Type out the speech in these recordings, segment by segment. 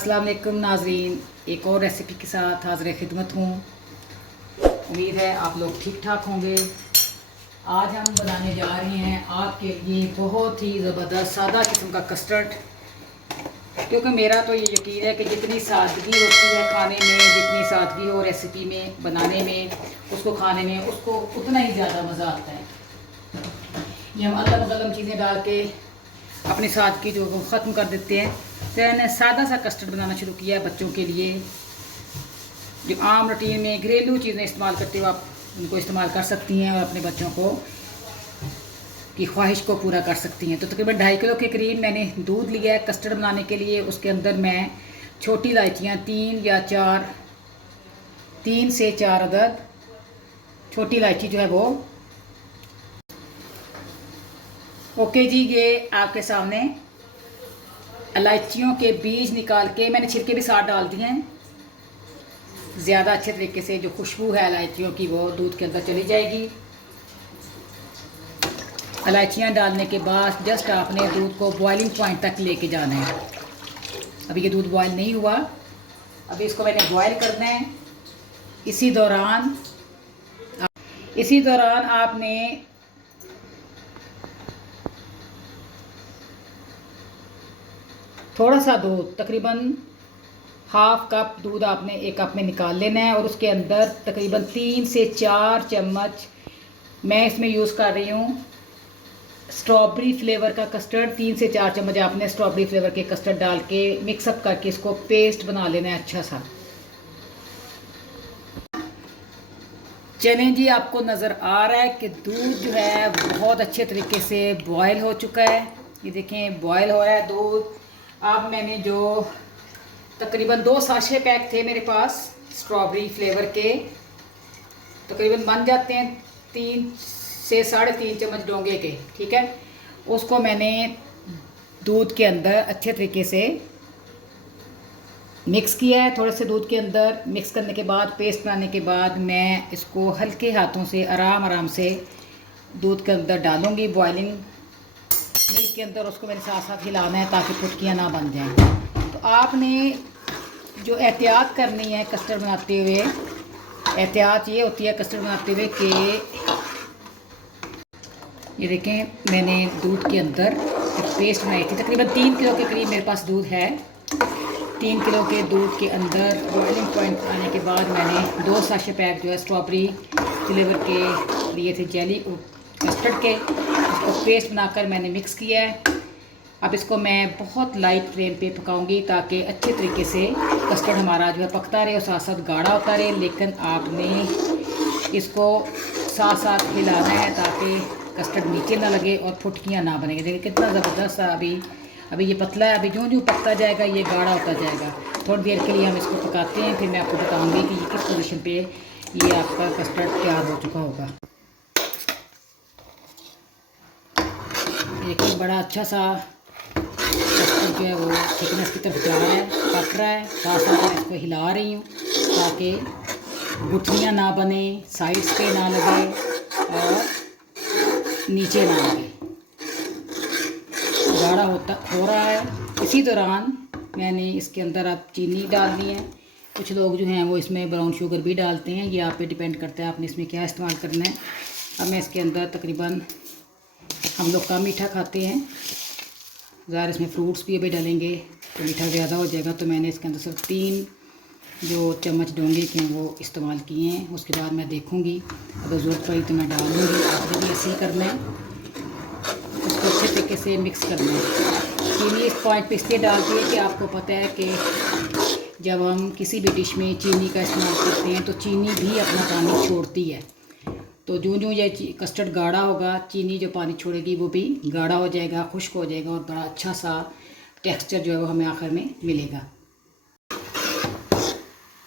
अस्सलाम वालेकुम नाज़रीन, एक और रेसिपी के साथ हाज़िर खिदमत हूँ। उम्मीद है आप लोग ठीक ठाक होंगे। आज हम बनाने जा रहे हैं आपके लिए बहुत ही ज़बरदस्त सादा किस्म का कस्टर्ड, क्योंकि मेरा तो ये यकीन है कि जितनी सादगी होती है खाने में, जितनी सादगी हो रेसिपी में बनाने में, उसको खाने में उसको उतना ही ज़्यादा मज़ा आता है। ये हम अदम गलम चीज़ें डाल के अपनी सादगी जो ख़त्म कर देते हैं। तो मैंने सादा सा कस्टर्ड बनाना शुरू किया है बच्चों के लिए। जो आम रूटीन में घरेलू चीज़ें इस्तेमाल करते हो आप उनको इस्तेमाल कर सकती हैं और अपने बच्चों को की ख्वाहिश को पूरा कर सकती हैं। तो तकरीबन 2.5 किलो के करीब मैंने दूध लिया है कस्टर्ड बनाने के लिए। उसके अंदर मैं छोटी इलायचियाँ 3 से 4 अदद छोटी इलायची जो है वो। ओके जी, ये आपके सामने इलायचियों के बीज निकाल के मैंने छिलके भी साथ डाल दिए हैं। ज़्यादा अच्छे तरीके से जो खुशबू है इलायचियों की वो दूध के अंदर चली जाएगी। इलायचियाँ डालने के बाद जस्ट आपने दूध को बॉइलिंग पॉइंट तक लेके जाना है। अभी ये दूध बॉयल नहीं हुआ, अभी इसको मैंने बॉयल करना है। इसी दौरान आपने थोड़ा सा दूध, तकरीबन हाफ कप दूध आपने एक कप में निकाल लेना है और उसके अंदर तकरीबन 3 से 4 चम्मच मैं इसमें यूज़ कर रही हूँ स्ट्रॉबेरी फ्लेवर का कस्टर्ड। 3 से 4 चम्मच आपने स्ट्रॉबेरी फ्लेवर के कस्टर्ड डाल के मिक्सअप करके इसको पेस्ट बना लेना है अच्छा सा। चलें जी, आपको नज़र आ रहा है कि दूध जो है बहुत अच्छे तरीके से बॉयल हो चुका है। ये देखें बॉयल हो रहा है दूध। अब मैंने जो तकरीबन 2 साशे पैक थे मेरे पास स्ट्रॉबेरी फ्लेवर के, तकरीबन बन जाते हैं 3 से 3.5 चम्मच डोंगे के, ठीक है। उसको मैंने दूध के अंदर अच्छे तरीके से मिक्स किया है। थोड़े से दूध के अंदर मिक्स करने के बाद, पेस्ट बनाने के बाद मैं इसको हल्के हाथों से आराम से दूध के अंदर डालूँगी बॉइलिंग मिल्क के अंदर। उसको मैंने साथ साथ हिलाना है ताकि फुटकियाँ ना बन जाएं। तो आपने जो एहतियात करनी है कस्टर्ड बनाते हुए, एहतियात ये होती है कस्टर्ड बनाते हुए कि ये देखें मैंने दूध के अंदर एक पेस्ट बनाई थी। तकरीबन 3 किलो के करीब मेरे पास दूध है। 3 किलो के दूध के अंदर बॉइलिंग पॉइंट आने के बाद मैंने 2 साशे पैक जो है स्ट्रॉबेरी फ्लेवर के लिए थे जेली कस्टर्ड के, उसको पेस्ट बनाकर मैंने मिक्स किया है। अब इसको मैं बहुत लाइट फ्लेम पे पकाऊंगी ताकि अच्छे तरीके से कस्टर्ड हमारा जो है पकता रहे और साथ साथ गाढ़ा होता रहे। लेकिन आपने इसको साथ साथ हिलाना है ताकि कस्टर्ड नीचे ना लगे और फुटकियाँ ना बनेंगे। देखिए कितना ज़बरदस्त अभी ये पतला है। अभी जो पकता जाएगा ये गाढ़ा होता जाएगा। थोड़ी देर के लिए हम इसको पकाते हैं, फिर मैं आपको बताऊँगी कि किस पोजीशन पे ये आपका कस्टर्ड तैयार हो चुका होगा। देखिए बड़ा अच्छा सा कस्टर्ड जो है वो थिकनेस की तरफ जा रहा है, पक रहा है। साथ साथ मैं इसको हिला रही हूँ ताकि गुठलियाँ ना बने, साइड्स पे ना लगे और नीचे ना लगे। गाढ़ा हो रहा है। इसी दौरान मैंने इसके अंदर अब चीनी डाल दी है। कुछ लोग जो हैं वो इसमें ब्राउन शुगर भी डालते हैं, ये आप पे डिपेंड करता है आपने इसमें क्या इस्तेमाल करना है। अब मैं इसके अंदर तकरीबन, हम लोग कम मीठा खाते हैं, ज़्यादा इसमें फ्रूट्स भी अभी डालेंगे तो मीठा ज़्यादा हो जाएगा। तो मैंने इसके अंदर सिर्फ 3 जो चम्मच डोंगे के हैं वो इस्तेमाल किए हैं। उसके बाद मैं देखूंगी अगर ज़रूरत पड़ी तो मैं डाल दूँगी। आपने भी ऐसे ही करना है, उसको अच्छे तरीके से मिक्स करना है। चीनी इस पॉइंट पे इसलिए डालती है कि आपको पता है कि जब हम किसी भी डिश में चीनी का इस्तेमाल करते हैं तो चीनी भी अपना पानी छोड़ती है। तो जो ये कस्टर्ड गाढ़ा होगा, चीनी जो पानी छोड़ेगी वो भी गाढ़ा हो जाएगा, खुश्क हो जाएगा और बड़ा अच्छा सा टेक्सचर जो है वो हमें आखिर में मिलेगा।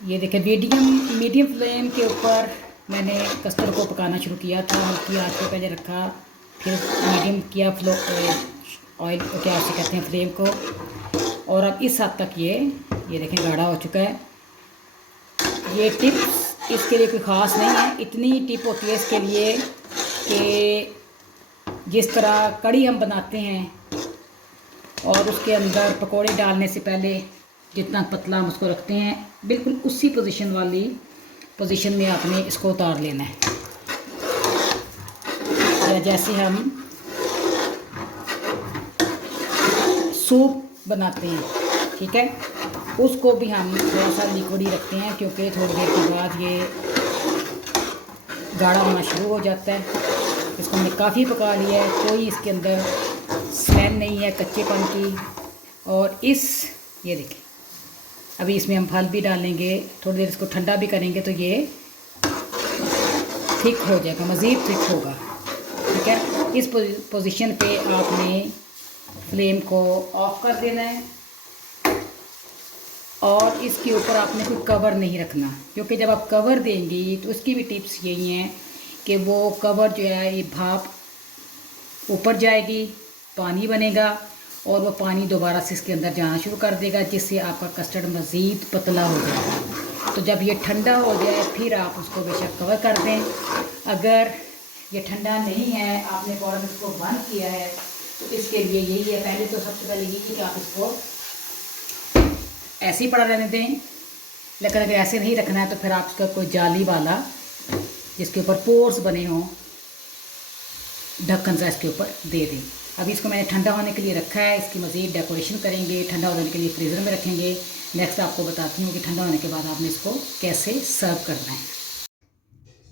ये देखें मीडियम फ्लेम के ऊपर मैंने कस्टर्ड को पकाना शुरू किया था। हल्की आंच पे पहले रखा, फिर मीडियम किया ऑयल क्या से कहते हैं फ्लेम को, और अब इस हद तक ये देखें गाढ़ा हो चुका है। ये टिप्स इसके लिए कोई ख़ास नहीं है, इतनी टिप होती है इसके लिए कि जिस तरह कड़ी हम बनाते हैं और उसके अंदर पकोड़े डालने से पहले जितना पतला हम उसको रखते हैं बिल्कुल उसी पोजीशन में आपने इसको उतार लेना है। या जैसे हम सूप बनाते हैं, ठीक है, उसको भी हम थोड़ा सा लिक्विड ही रखते हैं क्योंकि थोड़ी देर के बाद ये गाढ़ा होना शुरू हो जाता है। इसको हमने काफ़ी पका लिया है, कोई इसके अंदर स्मेल नहीं है कच्चेपन की। और ये देखिए, अभी इसमें हम फल भी डालेंगे, थोड़ी देर इसको ठंडा भी करेंगे तो ये थिक हो जाएगा, मज़ीद थिक होगा, ठीक है। इस पोजीशन पे आपने फ्लेम को ऑफ कर देना है और इसके ऊपर आपने कोई कवर नहीं रखना, क्योंकि जब आप कवर देंगी तो उसकी भी टिप्स यही हैं कि वो कवर जो है ये भाप ऊपर जाएगी, पानी बनेगा और वो पानी दोबारा से इसके अंदर जाना शुरू कर देगा, जिससे आपका कस्टर्ड मज़ीद पतला हो जाएगा। तो जब ये ठंडा हो जाए फिर आप उसको बेशक कवर कर दें। अगर ये ठंडा नहीं है, आपने फ़ौरन इसको बंद किया है, तो इसके लिए यही है, पहले तो सबसे पहले यही है कि आप इसको ऐसे ही पड़ा रहने दें। लेकिन अगर ऐसे नहीं रखना है तो फिर आप इसका कोई जाली वाला जिसके ऊपर पोर्स बने हों ढक्कन सा इसके ऊपर दे दें। अभी इसको मैंने ठंडा होने के लिए रखा है, इसकी मज़ीद डेकोरेशन करेंगे, ठंडा होने के लिए फ्रीज़र में रखेंगे। नेक्स्ट आपको बताती हूँ कि ठंडा होने के बाद आपने इसको कैसे सर्व करना है।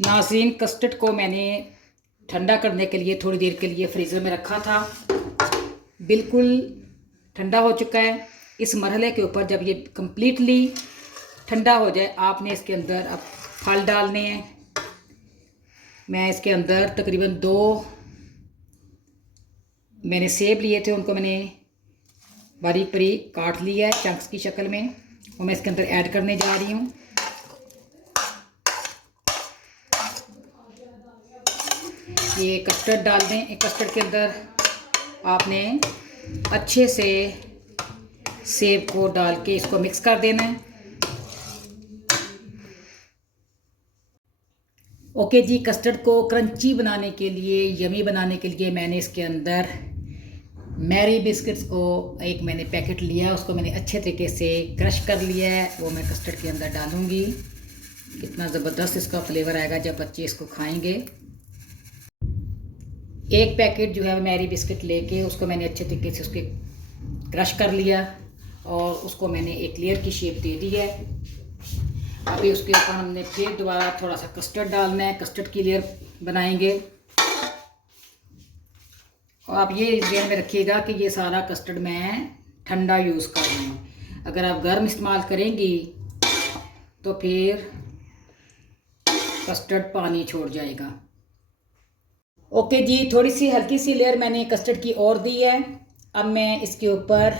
नाज़रीन, कस्टर्ड को मैंने ठंडा करने के लिए थोड़ी देर के लिए फ्रीज़र में रखा था, बिल्कुल ठंडा हो चुका है। इस मरहले के ऊपर जब ये कम्प्लीटली ठंडा हो जाए आपने इसके अंदर अब फल डालने हैं। मैं इसके अंदर तकरीबन 2 मैंने सेब लिए थे, उनको मैंने बारीक बारीक काट लिया है चंक्स की शक्ल में, और मैं इसके अंदर ऐड करने जा रही हूँ। ये कस्टर्ड डाल दें। कस्टर्ड के अंदर आपने अच्छे से सेब को डाल के इसको मिक्स कर देना है। ओके जी, कस्टर्ड को क्रंची बनाने के लिए, यमी बनाने के लिए मैंने इसके अंदर मैरी बिस्किट्स को एक मैंने पैकेट लिया, उसको मैंने अच्छे तरीके से क्रश कर लिया है, वो मैं कस्टर्ड के अंदर डालूंगी। कितना ज़बरदस्त इसका फ्लेवर आएगा जब बच्चे इसको खाएंगे। एक पैकेट जो है मैरी बिस्किट लेके उसको मैंने अच्छे तरीके से उसके क्रश कर लिया और उसको मैंने एक लेयर की शेप दे दी है। अभी उसके ऊपर हमने फिर दोबारा थोड़ा सा कस्टर्ड डालना है, कस्टर्ड की लेयर बनाएंगे। और आप ये ध्यान में रखिएगा कि ये सारा कस्टर्ड मैं ठंडा यूज़ कर रही हूँ। अगर आप गर्म इस्तेमाल करेंगी तो फिर कस्टर्ड पानी छोड़ जाएगा। ओके जी, थोड़ी सी हल्की सी लेयर मैंने कस्टर्ड की और दी है। अब मैं इसके ऊपर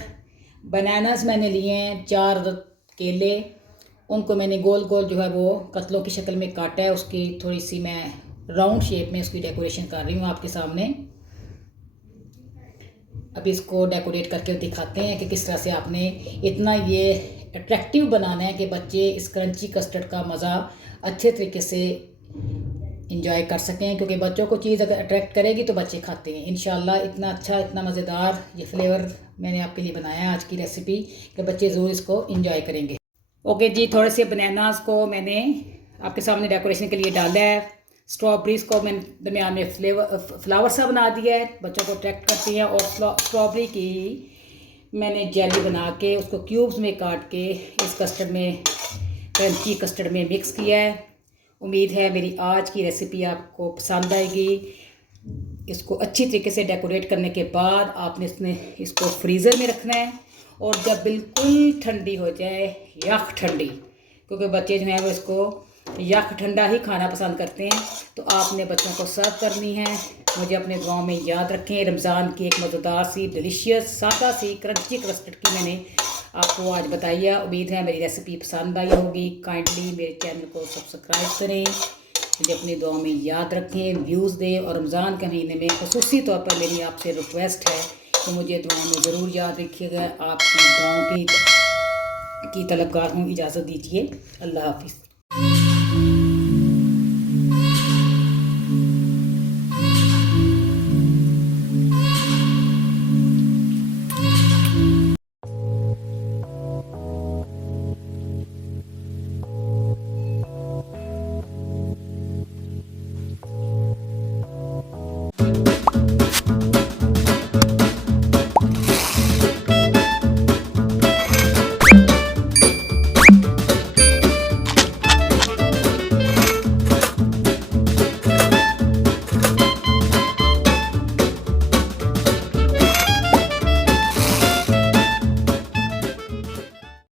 बनानास मैंने लिए हैं 4 केले, उनको मैंने गोल गोल जो है वो कतलों की शक्ल में काटा है, उसकी थोड़ी सी मैं राउंड शेप में उसकी डेकोरेशन कर रही हूँ आपके सामने। अब इसको डेकोरेट करके दिखाते हैं कि किस तरह से आपने इतना ये अट्रैक्टिव बनाना है कि बच्चे इस क्रंची कस्टर्ड का मज़ा अच्छे तरीके से इंजॉय कर सकें, क्योंकि बच्चों को चीज़ अगर अट्रैक्ट करेगी तो बच्चे खाते हैं इंशाल्लाह। इतना अच्छा, इतना मज़ेदार ये फ्लेवर मैंने आपके लिए बनाया है आज की रेसिपी कि बच्चे ज़रूर इसको इंजॉय करेंगे। ओके जी, थोड़े से बनानास को मैंने आपके सामने डेकोरेशन के लिए डाला है। स्ट्रॉबेरीज़ को मैंने दरमियान में फ्लावर सा बना दिया है, बच्चों को अट्रैक्ट करती हैं। और स्ट्रॉबेरी की मैंने जेली बना के उसको क्यूब्स में काट के इस कस्टर्ड में, क्रंची कस्टर्ड में मिक्स किया है। उम्मीद है मेरी आज की रेसिपी आपको पसंद आएगी। इसको अच्छी तरीके से डेकोरेट करने के बाद आपने इसको फ्रीज़र में रखना है, और जब बिल्कुल ठंडी हो जाए, यख ठंडी, क्योंकि बच्चे जो हैं वो इसको यख ठंडा ही खाना पसंद करते हैं, तो आपने बच्चों को सर्व करनी है। मुझे अपने गांव में याद रखें। रमज़ान की एक मज़ेदार सी, डिलीशियस, सादा सी क्रंची कस्टर्ड की मैंने आपको आज बताई है। उम्मीद है मेरी रेसिपी पसंद आई होगी। काइंडली मेरे चैनल को सब्सक्राइब करें, मुझे अपनी दुआ में याद रखें, व्यूज़ दें। और रमज़ान के महीने में ख़ुसूसी तौर पर मेरी आपसे रिक्वेस्ट है कि मुझे दुआ में ज़रूर याद रखिएगा। आपकी दुआओं की तलबगार हूँ। इजाज़त दीजिए। अल्लाह हाफ़िज़।